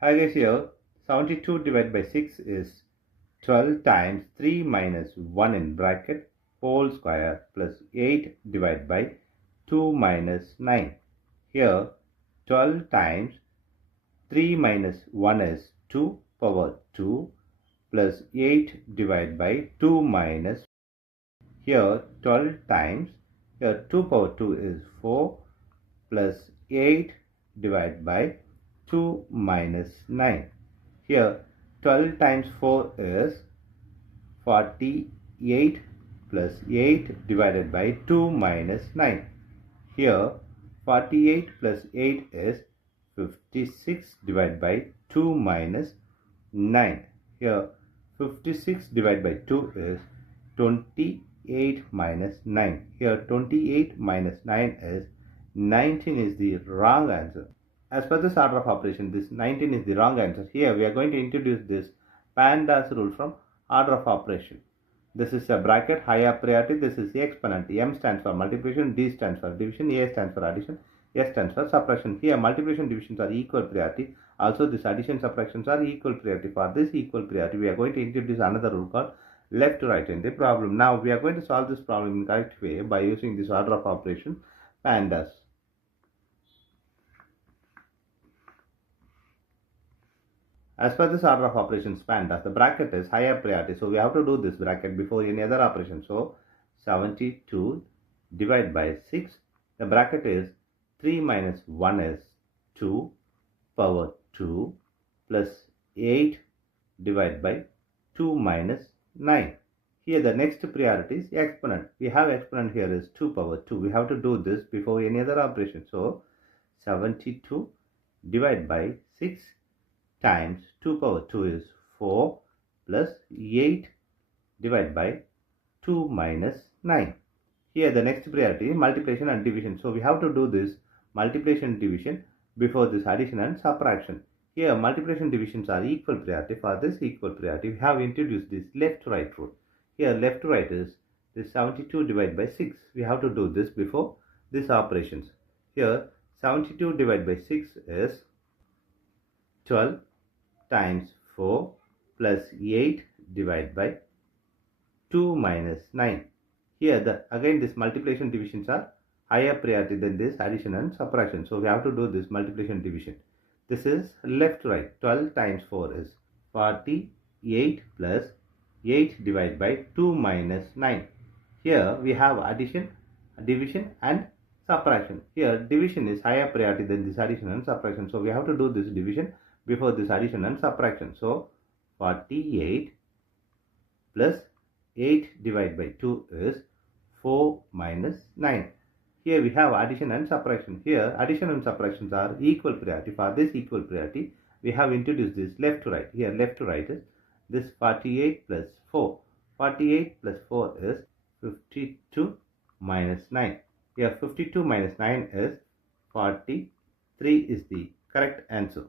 I guess here 72 divided by 6 is 12 times 3 minus 1 in bracket whole square plus 8 divided by 2 minus 9. Here 12 times 3 minus 1 is 2 power 2 plus 8 divided by 2 minus. Here 12 times, here 2 power 2 is 4 plus 8 divided by 2 minus 9. Here 12 times 4 is 48 plus 8 divided by 2 minus 9. Here 48 plus 8 is 56 divided by 2 minus 9. Here 56 divided by 2 is 28 minus 9. Here 28 minus 9 is 19 is the wrong answer. As per this order of operation, this 19 is the wrong answer. Here we are going to introduce this PEMDAS rule from order of operation. This is a bracket, higher priority. This is the exponent. M stands for multiplication, D stands for division, A stands for addition, S stands for subtraction. Here multiplication divisions are equal priority. Also this addition subtractions are equal priority. For this equal priority, we are going to introduce another rule called left to right in the problem. Now we are going to solve this problem in correct way by using this order of operation PEMDAS. As per this order of operations PEMDAS, the bracket is higher priority. So we have to do this bracket before any other operation. So 72 divided by 6. The bracket is 3 minus 1 is 2 power 2 plus 8 divided by 2 minus 9. Here the next priority is exponent. We have exponent here is 2 power 2. We have to do this before any other operation. So 72 divided by 6 times 2 power 2 is 4 plus 8 divided by 2 minus 9. Here the next priority is multiplication and division. So we have to do this multiplication division before this addition and subtraction. Here multiplication divisions are equal priority. For this equal priority, we have introduced this left to right rule. Here left to right is this 72 divided by 6. We have to do this before this operations. Here 72 divided by 6 is 12 times 4 plus 8 divided by 2 minus 9. Here again this multiplication divisions are higher priority than this addition and subtraction. So we have to do this multiplication division. This is left to right. 12 times 4 is 48 plus 8 divided by 2 minus 9. Here we have addition, division and subtraction. Here division is higher priority than this addition and subtraction. So we have to do this division before this addition and subtraction. So 48 plus 8 divided by 2 is 4 minus 9. Here we have addition and subtraction. Here addition and subtractions are equal priority. For this equal priority, we have introduced this left to right. Here left to right is this 48 plus 4. 48 plus 4 is 52 minus 9. Here 52 minus 9 is 43 is the correct answer.